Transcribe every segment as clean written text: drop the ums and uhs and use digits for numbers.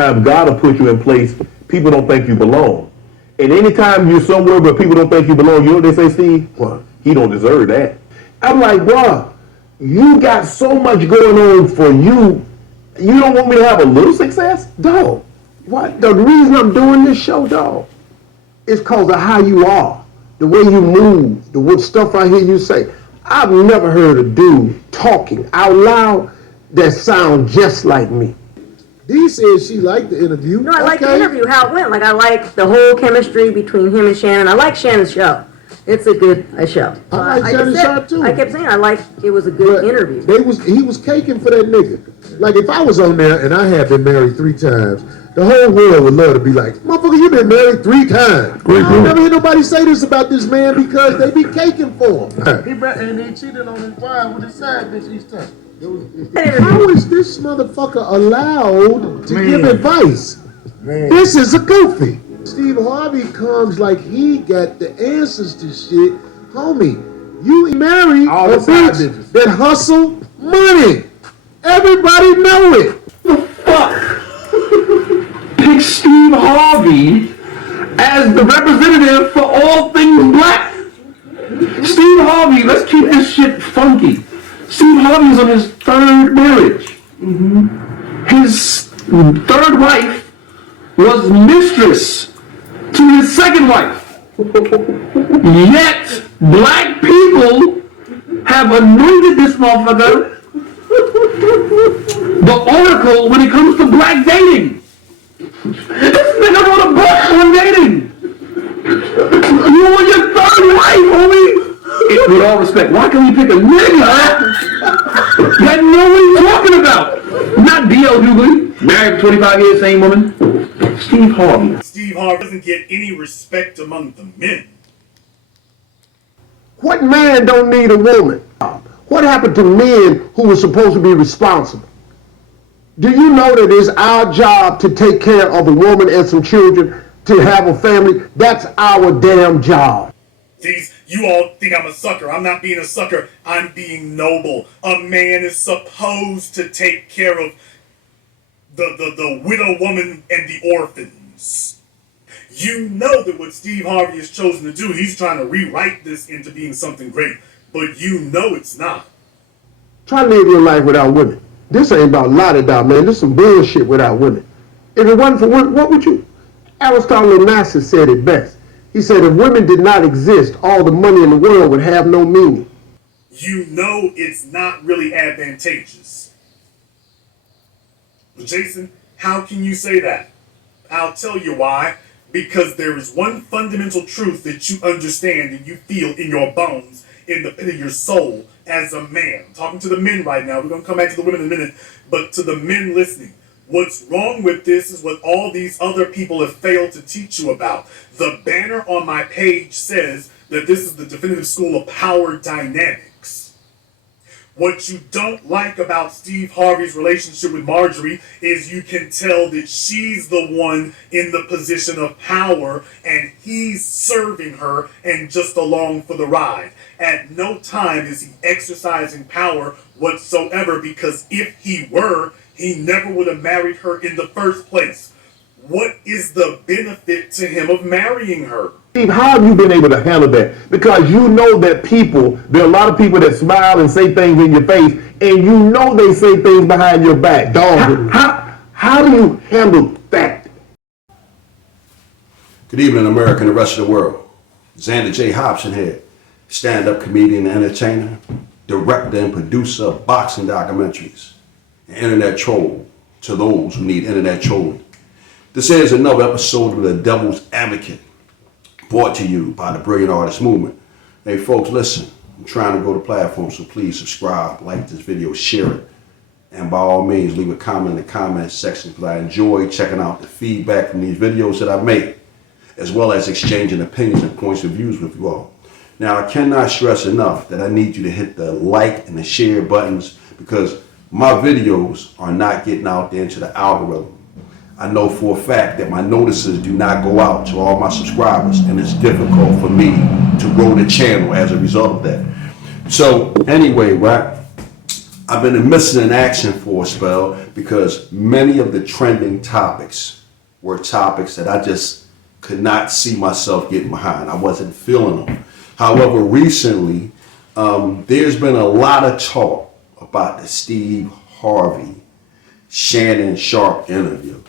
sometimes God will put you in place people don't think you belong. And anytime you're somewhere but people don't think you belong, you know what they say, Steve? Well, he don't deserve that. I'm like, bro, you got so much going on for you. You don't want me to have a little success? Dog. What? The reason I'm doing this show, dog, is because of how you are. The way you move, the stuff I hear you say. I've never heard a dude talking out loud that sounds just like me. Dee said she liked the interview. No, I like the interview, how it went. Like, I like the whole chemistry between him and Shannon. I like Shannon's show. It's a good show. So I like Shannon's show too. I kept saying it was a good interview. He was caking for that nigga. Like, if I was on there and I had been married 3 times, the whole world would love to be like, motherfucker, you been married 3 times. I never hear nobody say this about this man because they be caking for him. And he cheated on his wife with his side bitch each time. How is this motherfucker allowed to give advice? This is a goofy. Steve Harvey comes like he got the answers to shit. Homie, you married a bitch that hustle money. Everybody know it. The fuck? Pick Steve Harvey as the representative for all things black. Steve Harvey, let's keep this shit funky. Steve Harvey's on his 3rd marriage. His 3rd wife was mistress to his 2nd wife. Yet, black people have anointed this motherfucker the oracle when it comes to black dating. This nigga wrote a book on dating. You on your 3rd wife, homie. With all respect, why can't we pick a nigga that know what he's talking about? Not D.L. Hughley, married for 25 years, same woman. Steve Harvey. Steve Harvey doesn't get any respect among the men. What man don't need a woman? What happened to men who were supposed to be responsible? Do you know that it's our job to take care of a woman and some children, to have a family? That's our damn job. You all think I'm a sucker. I'm not being a sucker. I'm being noble. A man is supposed to take care of the widow woman and the orphans. You know that what Steve Harvey has chosen to do, he's trying to rewrite this into being something great. But you know it's not. Try to live your life without women. This ain't about la-da-da, man. This is some bullshit without women. If it wasn't for women, what would you? Aristotle Onassis said it best. He said if women did not exist, all the money in the world would have no meaning. You know it's not really advantageous. But Jason, how can you say that? I'll tell you why. Because there is one fundamental truth that you understand and you feel in your bones, in the pit of your soul as a man. I'm talking to the men right now. We're going to come back to the women in a minute. But to the men listening, what's wrong with this is what all these other people have failed to teach you about. The banner on my page says that this is the definitive school of power dynamics. What you don't like about Steve Harvey's relationship with Marjorie is you can tell that she's the one in the position of power and he's serving her and just along for the ride. At no time is he exercising power whatsoever, because if he were, he never would have married her in the first place. What is the benefit to him of marrying her? Steve, how have you been able to handle that? Because you know that there are a lot of people that smile and say things in your face, and you know they say things behind your back. Dog, how do you handle that? Good evening, America and the rest of the world. Xander J. Hobson here, stand-up comedian and entertainer, director and producer of boxing documentaries, an internet troll to those who need internet trolling. This is another episode of The Devil's Advocate, brought to you by the Brilliant Artist Movement. Hey folks, listen, I'm trying to grow the platform, so please subscribe, like this video, share it, and by all means leave a comment in the comment section, because I enjoy checking out the feedback from these videos that I make, as well as exchanging opinions and points of views with you all. Now, I cannot stress enough that I need you to hit the like and the share buttons, because my videos are not getting out there into the algorithm. I know for a fact that my notices do not go out to all my subscribers, and it's difficult for me to grow the channel as a result of that. So anyway, right, I've been missing in action for a spell because many of the trending topics were topics that I just could not see myself getting behind. I wasn't feeling them. However, recently, there's been a lot of talk about the Steve Harvey, Shannon Sharpe interview.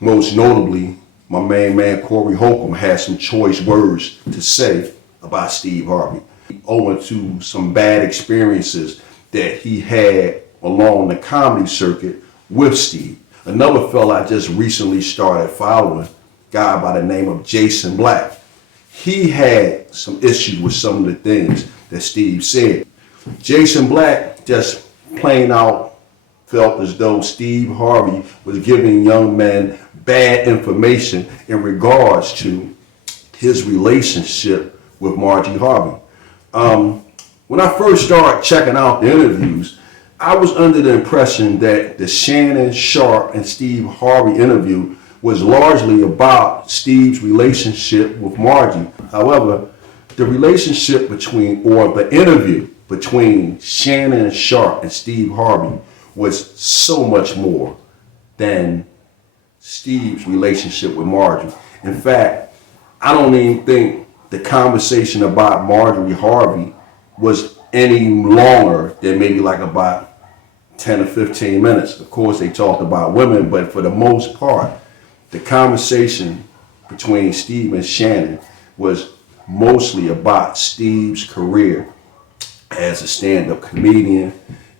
Most notably, my main man Corey Holcomb had some choice words to say about Steve Harvey, owing to some bad experiences that he had along the comedy circuit with Steve. Another fella I just recently started following, a guy by the name of Jason Black. He had some issues with some of the things that Steve said. Jason Black just plain out felt as though Steve Harvey was giving young men bad information in regards to his relationship with Margie Harvey. When I first started checking out the interviews, I was under the impression that the Shannon Sharpe and Steve Harvey interview was largely about Steve's relationship with Margie. However, the relationship between, or the interview between Shannon Sharpe and Steve Harvey was so much more than Steve's relationship with Margie. In fact, I don't even think the conversation about Marjorie Harvey was any longer than maybe like about 10 or 15 minutes. Of course, they talked about women, but for the most part, the conversation between Steve and Shannon was mostly about Steve's career as a stand-up comedian,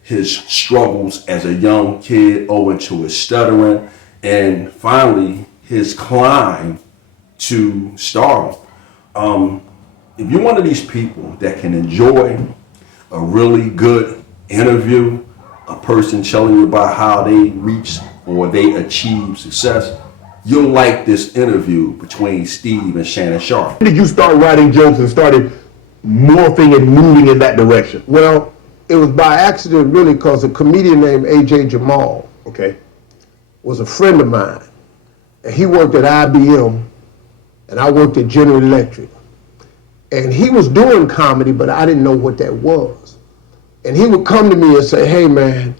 his struggles as a young kid owing to his stuttering, and finally his climb to stardom. If you're one of these people that can enjoy a really good interview, a person telling you about how they reach or they achieve success, you'll like this interview between Steve and Shannon Sharpe. When did you start writing jokes and started morphing and moving in that direction? Well, it was by accident, really, because a comedian named A.J. Jamal Okay. was a friend of mine. And he worked at IBM, and I worked at General Electric. And he was doing comedy, but I didn't know what that was. And he would come to me and say, hey, man,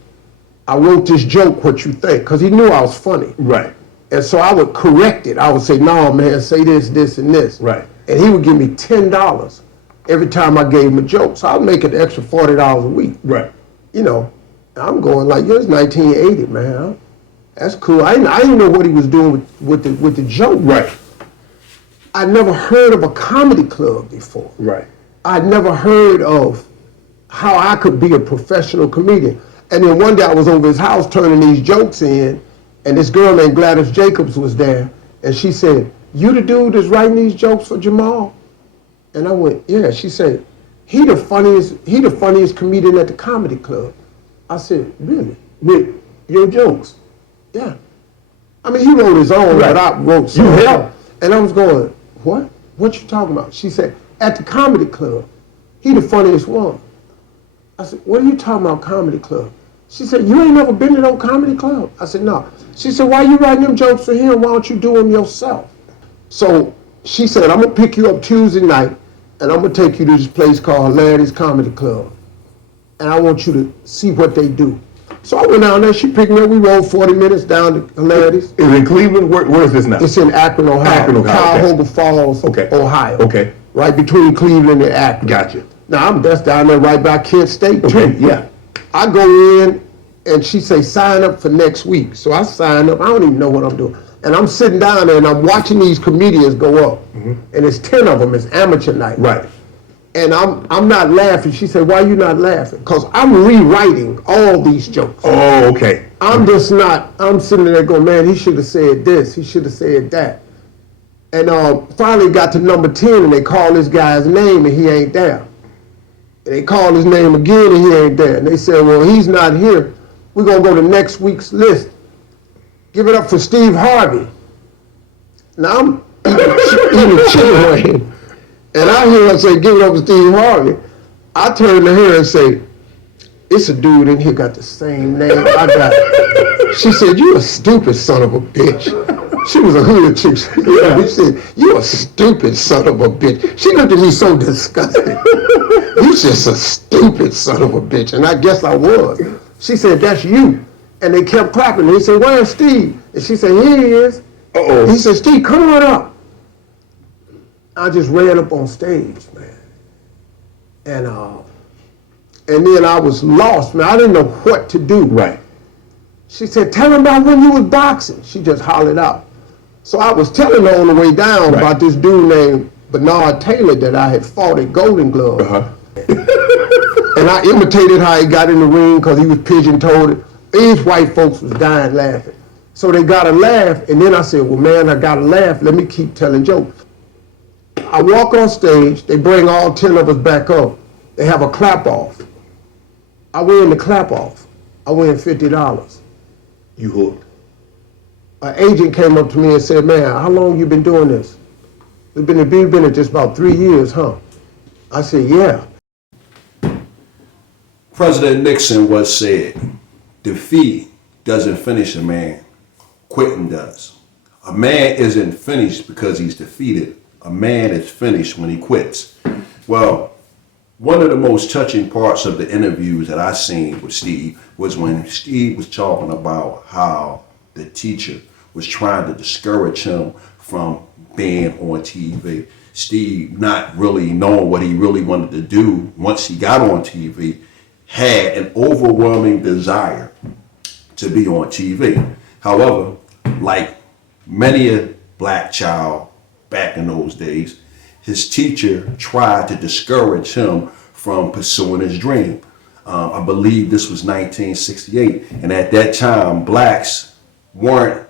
I wrote this joke, what you think? Because he knew I was funny. Right. And so I would correct it. I would say, no, man, say this, this, and this. Right. And he would give me $10 every time I gave him a joke. So I'd make an extra $40 a week. Right. You know, I'm going like, yeah, it's 1980, man. That's cool. I didn't know what he was doing with the joke. Right. I'd never heard of a comedy club before. Right. I'd never heard of how I could be a professional comedian. And then one day I was over his house turning these jokes in, and this girl named Gladys Jacobs was there, and she said, you the dude that's writing these jokes for Jamal? And I went, yeah. She said, he the funniest comedian at the comedy club. I said, really? With your jokes? Yeah. I mean, he wrote his own, Right. but I wrote some. You helped. And I was going, what? What you talking about? She said, at the comedy club, he the funniest one. I said, what are you talking about, comedy club? She said, you ain't never been to no comedy club? I said, no. She said, why you writing them jokes for him? Why don't you do them yourself? So she said, I'm gonna pick you up Tuesday night, and I'm gonna take you to this place called Hilarity's Comedy Club. And I want you to see what they do. So I went down there, she picked me up, we rode 40 minutes down to Hilarity's. Is it in Cleveland? Where is this now? It's in Akron, Ohio. Akron, Ohio, Cuyahoga Falls, Okay. Ohio. Okay. Right between Cleveland and Akron. Gotcha. Now, that's down there right by Kent State, too. Okay, yeah. I go in, and she say, sign up for next week. So I sign up. I don't even know what I'm doing. And I'm sitting down there, and I'm watching these comedians go up. And it's 10 of them. It's amateur night. Right. And I'm not laughing. She said, why you not laughing? Because I'm rewriting all these jokes. Oh, okay. I'm just not, I'm sitting there going, man, he should have said this. He should have said that. And finally got to number 10, and they call this guy's name, and he ain't there. And they call his name again, and he ain't there. And they said, well, he's not here. We're going to go to next week's list. Give it up for Steve Harvey. Now I'm eating chicken wing, and I hear her say, give it up for Steve Harvey. I turn to her and say, it's a dude in here got the same name I got. She said, you a stupid son of a bitch. She was a hood chick. She said, "You a stupid son of a bitch." She looked at me so disgusted. "You just a stupid son of a bitch," and I guess I was. She said, "That's you," and they kept clapping. They said, "Where's Steve?" And she said, "Here he is." He said, "Steve, come on up." I just ran up on stage, man, and then I was lost, man. I didn't know what to do. Right. She said, "Tell him about when you was boxing." She just hollered out. So I was telling her on the way down about this dude named Bernard Taylor that I had fought at Golden Glove. And I imitated how he got in the ring because he was pigeon-toed. These white folks was dying laughing. So they got a laugh, and then I said, "Well, man, I got a laugh. Let me keep telling jokes." I walk on stage. They bring all 10 of us back up. They have a clap-off. I win the clap-off. I win $50. You hooked. An agent came up to me and said, "Man, how long you been doing this?" You've been at this about 3 years, huh? I said, "Yeah." President Nixon once said, "Defeat doesn't finish a man, quitting does. A man isn't finished because he's defeated. A man is finished when he quits." Well, one of the most touching parts of the interviews that I seen with Steve was when Steve was talking about how the teacher was trying to discourage him from being on TV. Steve, not really knowing what he really wanted to do once he got on TV, had an overwhelming desire to be on TV. However, like many a black child back in those days, his teacher tried to discourage him from pursuing his dream. I believe this was 1968, and at that time, blacks weren't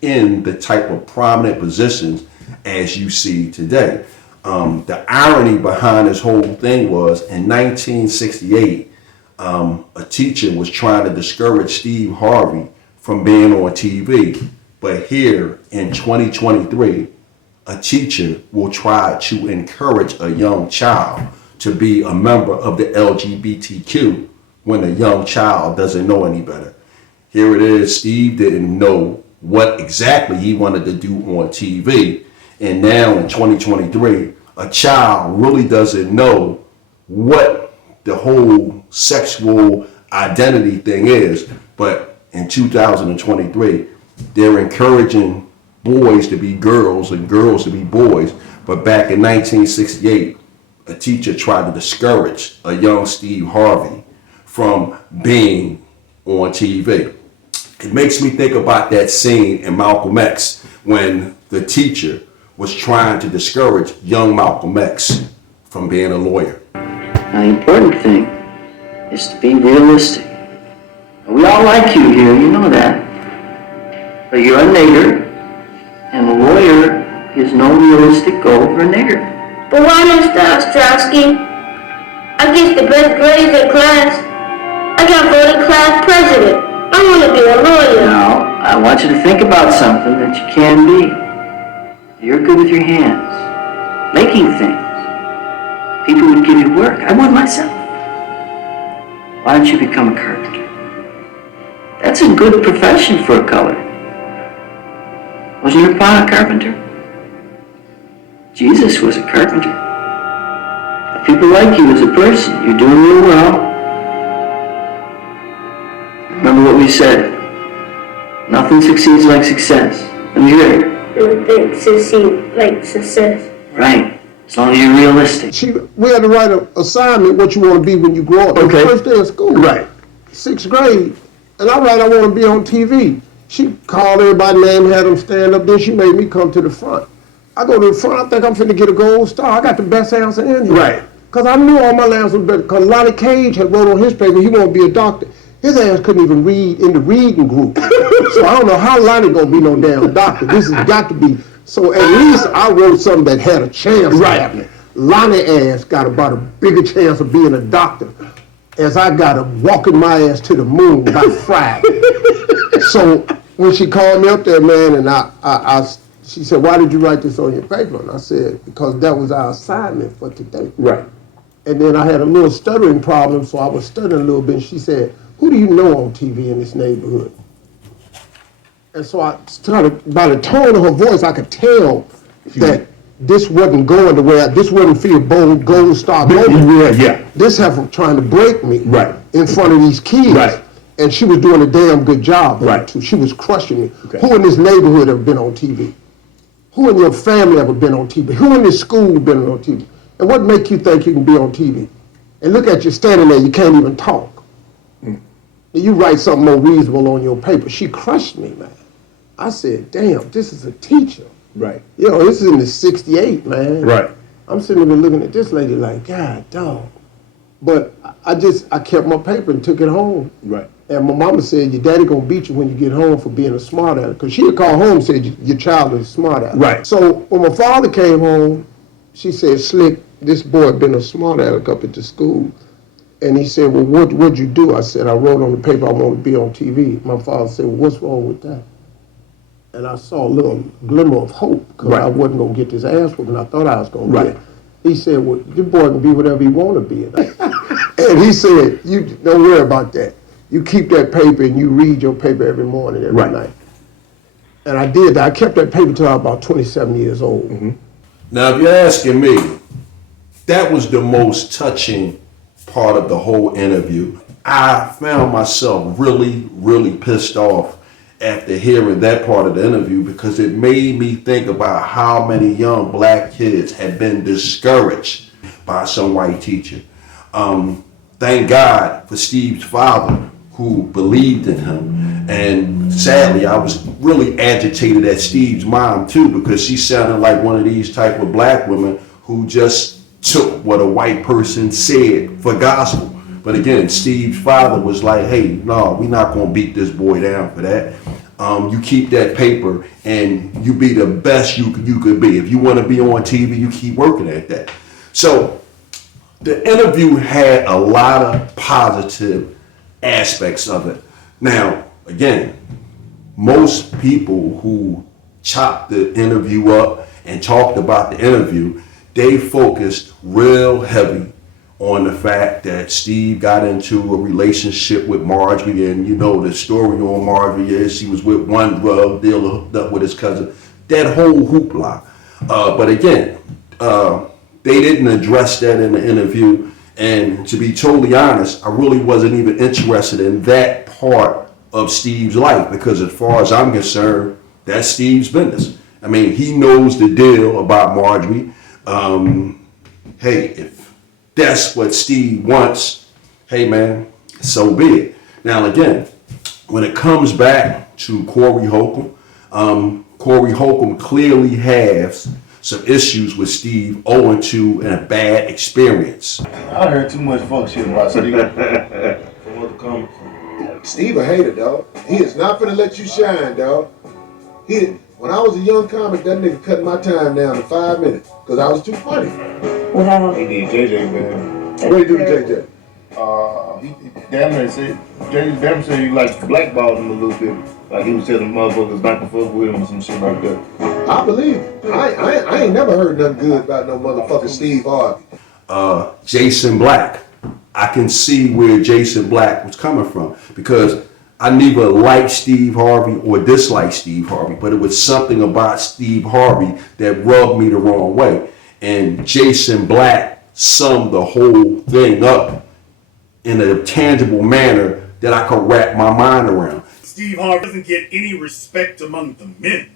in the type of prominent positions as you see today. The irony behind this whole thing was in 1968, a teacher was trying to discourage Steve Harvey from being on TV. But here in 2023, a teacher will try to encourage a young child to be a member of the LGBTQ when a young child doesn't know any better. Here it is, Steve didn't know what exactly he wanted to do on TV. And now in 2023, a child really doesn't know what the whole sexual identity thing is. But in 2023, they're encouraging boys to be girls and girls to be boys. But back in 1968, a teacher tried to discourage a young Steve Harvey from being on TV. It makes me think about that scene in Malcolm X when the teacher was trying to discourage young Malcolm X from being a lawyer. Now, the important thing is to be realistic. We all like you here, you know that. But you're a nigger, and a lawyer is no realistic goal for a nigger. But why Mr. Ostrowski? I get the best grades in class. I got voted class president. I want to be a lawyer. Now, I want you to think about something that you can be. You're good with your hands, making things. People would give you work. I would myself. Why don't you become a carpenter? That's a good profession for a color. Wasn't your pa a carpenter? Jesus was a carpenter. People like you as a person. You're doing real well. Remember what we said. Nothing succeeds like success. Let me hear it. Nothing succeeds like success. Right. As long as you're realistic. We had to write an assignment what you want to be when you grow up. Okay. The first day of school. Right. 6th grade. And I write I want to be on TV. She called everybody name, had them stand up. Then she made me come to the front. I go to the front, I think I'm finna get a gold star. I got the best answer in here. Right. Because I knew all my answers were better. Because Lonnie Cage had wrote on his paper he wanted to be a doctor. His ass couldn't even read in the reading group. So I don't know how Lonnie gonna be no damn doctor. This has got to be. So at least I wrote something that had a chance of happening. Lonnie ass got about a bigger chance of being a doctor as I got to walking my ass to the moon by Friday. So when she called me up there, man, and she said, "Why did you write this on your paper?" And I said, "Because that was our assignment for today." Right. And then I had a little stuttering problem, so I was stuttering a little bit. And she said, "Who do you know on TV in this neighborhood?" And so I started, by the tone of her voice, I could tell that this wasn't going the way this wasn't for your bold gold star moment. Yeah. This heifer trying to break me Right. in front of these kids. Right. And she was doing a damn good job. Right. Too. She was crushing me. Okay. Who in this neighborhood ever been on TV? Who in your family ever been on TV? Who in this school been on TV? And what make you think you can be on TV? And look at you standing there, you can't even talk. And you write something more reasonable on your paper. She crushed me, man. I said, damn, this is a teacher. Right. You know, this is in the 68, man. Right. I'm sitting there looking at this lady like, God, dog. But I kept my paper and took it home. Right. And my mama said, your daddy gonna beat you when you get home for being a smart aleck. Because she had called home and said, your child is a smart aleck. Right. So when my father came home, she said, Slick, this boy been a smart aleck up at the school. And he said, well, what'd you do? I said, I wrote on the paper I want to be on TV. My father said, well, what's wrong with that? And I saw a little glimmer of hope because I wasn't going to get this ass whooping I thought I was going to get. He said, well, your boy can be whatever he want to be. And he said, you don't worry about that. You keep that paper and you read your paper every morning, every night. And I did that. I kept that paper till I was about 27 years old. Now, if you're asking me, that was the most touching part of the whole interview. I found myself really, really pissed off after hearing that part of the interview because it made me think about how many young black kids had been discouraged by some white teacher. Thank God for Steve's father who believed in him. And sadly, I was really agitated at Steve's mom too because she sounded like one of these type of black women who just took what a white person said for gospel. But again, Steve's father was like, hey, no, we're not going to beat this boy down for that. You keep that paper and you be the best you could be. If you want to be on TV, you keep working at that. So the interview had a lot of positive aspects of it. Now, again, most people who chopped the interview up and talked about the interview, they focused real heavy on the fact that Steve got into a relationship with Marjorie, and you know the story on Marjorie is she was with one drug dealer hooked up with his cousin. That whole hoopla. But again, they didn't address that in the interview, and to be totally honest, I really wasn't even interested in that part of Steve's life because as far as I'm concerned, that's Steve's business. I mean, he knows the deal about Marjorie. Hey, if that's what Steve wants, hey man, so be it. Now again, when it comes back to Corey Holcomb, Corey Holcomb clearly has some issues with Steve owing to a bad experience. I heard too much fuck shit about Steve. From what the comments. Steve a hater, dog. He is not gonna let you shine, dog. When I was a young comic, that nigga cut my time down to 5 minutes because I was too funny. He did JJ, man. What did he do to JJ? He damn near said, JJ damn said he like blackballed him a little bit. Like he was telling motherfuckers not to fuck with him or some shit like that. I believe it. I ain't never heard nothing good about no motherfucking Steve Harvey. Jason Black. I can see where Jason Black was coming from because I neither liked Steve Harvey or disliked Steve Harvey, but it was something about Steve Harvey that rubbed me the wrong way. And Jason Black summed the whole thing up in a tangible manner that I could wrap my mind around. Steve Harvey doesn't get any respect among the men.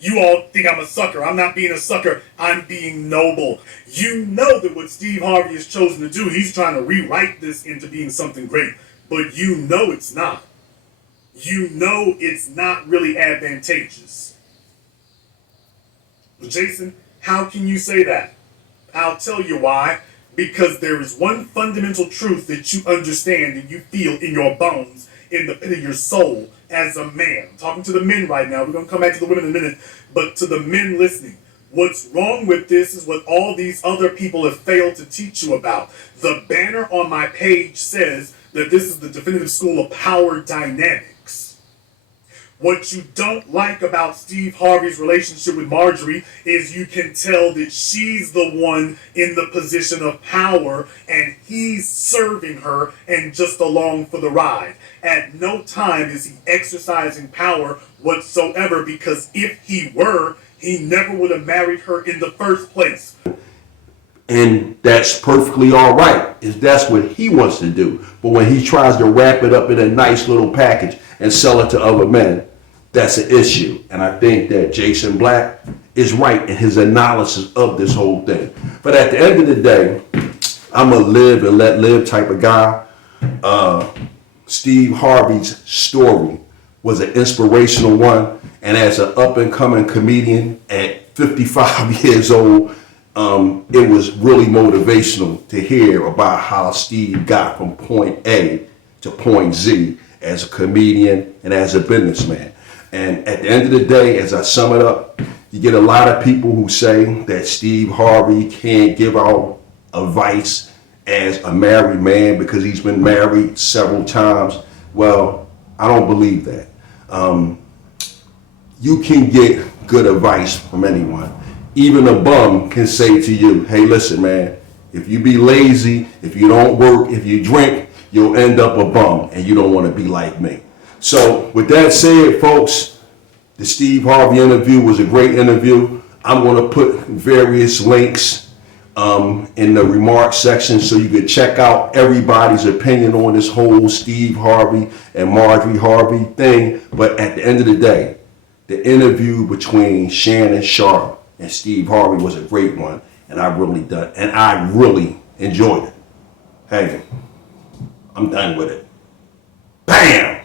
You all think I'm a sucker. I'm not being a sucker. I'm being noble. You know that what Steve Harvey has chosen to do, he's trying to rewrite this into being something great. But you know it's not. You know it's not really advantageous. But Jason, how can you say that? I'll tell you why. Because there is one fundamental truth that you understand and you feel in your bones, in the pit of your soul, as a man. I'm talking to the men right now. We're going to come back to the women in a minute. But to the men listening, what's wrong with this is what all these other people have failed to teach you about. The banner on my page says that this is the definitive school of power dynamics. What you don't like about Steve Harvey's relationship with Marjorie is you can tell that she's the one in the position of power and he's serving her and just along for the ride. At no time is he exercising power whatsoever, because if he were, he never would have married her in the first place. And that's perfectly all right, if that's what he wants to do. But when he tries to wrap it up in a nice little package and sell it to other men, that's an issue. And I think that Jason Black is right in his analysis of this whole thing. But at the end of the day, I'm a live and let live type of guy. Steve Harvey's story was an inspirational one. And as an up and coming comedian at 55 years old, it was really motivational to hear about how Steve got from point A to point Z as a comedian and as a businessman. And at the end of the day, as I sum it up, you get a lot of people who say that Steve Harvey can't give out advice as a married man because he's been married several times. Well, I don't believe that. You can get good advice from anyone. Even a bum can say to you, hey, listen, man, if you be lazy, if you don't work, if you drink, you'll end up a bum, and you don't want to be like me. So with that said, folks, the Steve Harvey interview was a great interview. I'm going to put various links in the remarks section so you can check out everybody's opinion on this whole Steve Harvey and Marjorie Harvey thing. But at the end of the day, the interview between Shannon Sharpe and Steve Harvey was a great one, and I really enjoyed it. Hey, I'm done with it. BAM!